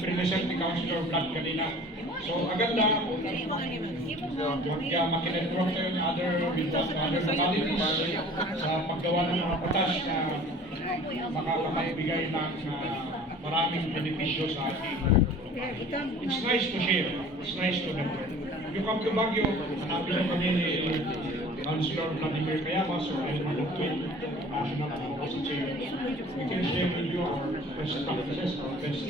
i-present ni Councilor Vlad kanina. So, aganda, makinetwork tayo ng other localities sa paggawa ng mga batas na makakapagbigay ng maraming benepisyo sa ating. It's nice to share. It's nice to network. You come to Baguio, hanapin mo kami ni Councilor Vladimir Cayamas or any other twin national advocacy chair. We can share with you our best practices, our best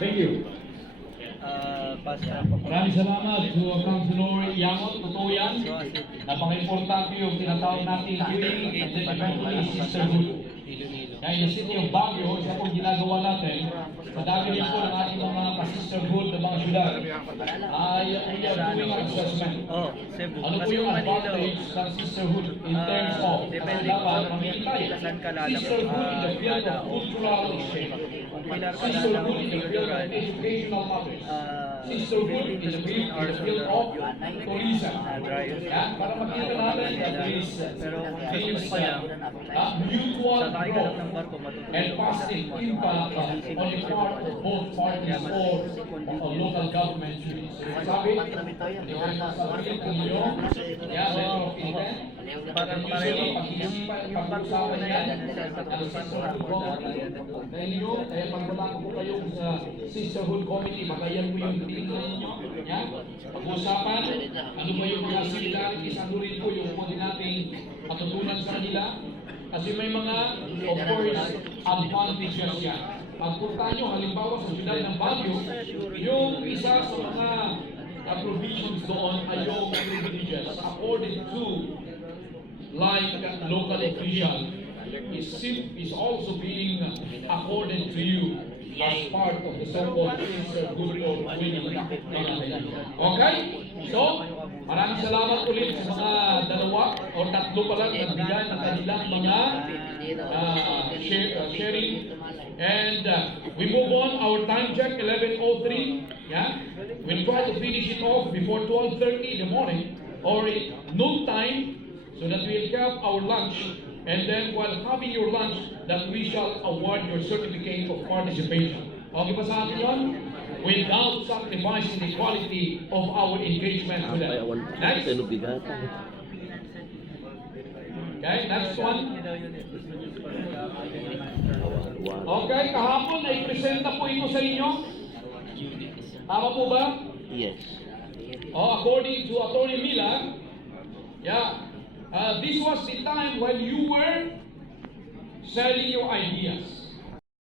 Thank you. Maraming salamat to Councilor Yangot. Totoo yan. Napaka-importante yung tinatawag natin Unity and Eventually Sisterhood. Kaya yung City of Baguio, isa pong ginagawa natin, sa dami rin po ng ating mga ka-sisterhood ng mga syudad, ay we are doing an assessment. Ano po yung advantage ng sisterhood in terms of dapat mamili tayo? Sisterhood in the field of cultural exchange. Sisterhood in the field of educational matters. Sisterhood in the field of tourism. Para makita natin at least mutual growth and positive impact on the part of both parties or local government units. Sabi, sasabihin ko nyo, letter of intent, usually pag-usapan yan, ang sisterhood committee, dahil yun, kaya pag wala ko kayong sisterhood committee, baka yan po yung tingnan ninyo, pag-usapan, ano ba yung mga similarities, ano rin po yung pwede nating patutunan sa kanila, kasi may mga, of course, advantages yan. Pagpunta nyo, halimbawa sa syudad ng Baguio, yung isa sa mga provisions doon ay yung privileges according to like local official is also being accorded to you as part of the so-called sisterhood or winning. Okay? So, maraming salamat ulit sa mga dalawa o tatlo pa lang nagbigay ng kanilang mga sharing. And we move on, our time check, 11:03. Yeah? We'll try to finish it off before 12:30 in the morning or noon time so that we'll have our lunch. And then while having your lunch, that we shall award your certificate of participation. Okay ba sa atin yun? Without sacrificing the quality of our engagement with them. Next. Okay, next one. Okay, kahapon ay presenta po ito sa inyo. Tama po ba? Yes. According to Atty. Mila, this was the time when you were selling your ideas.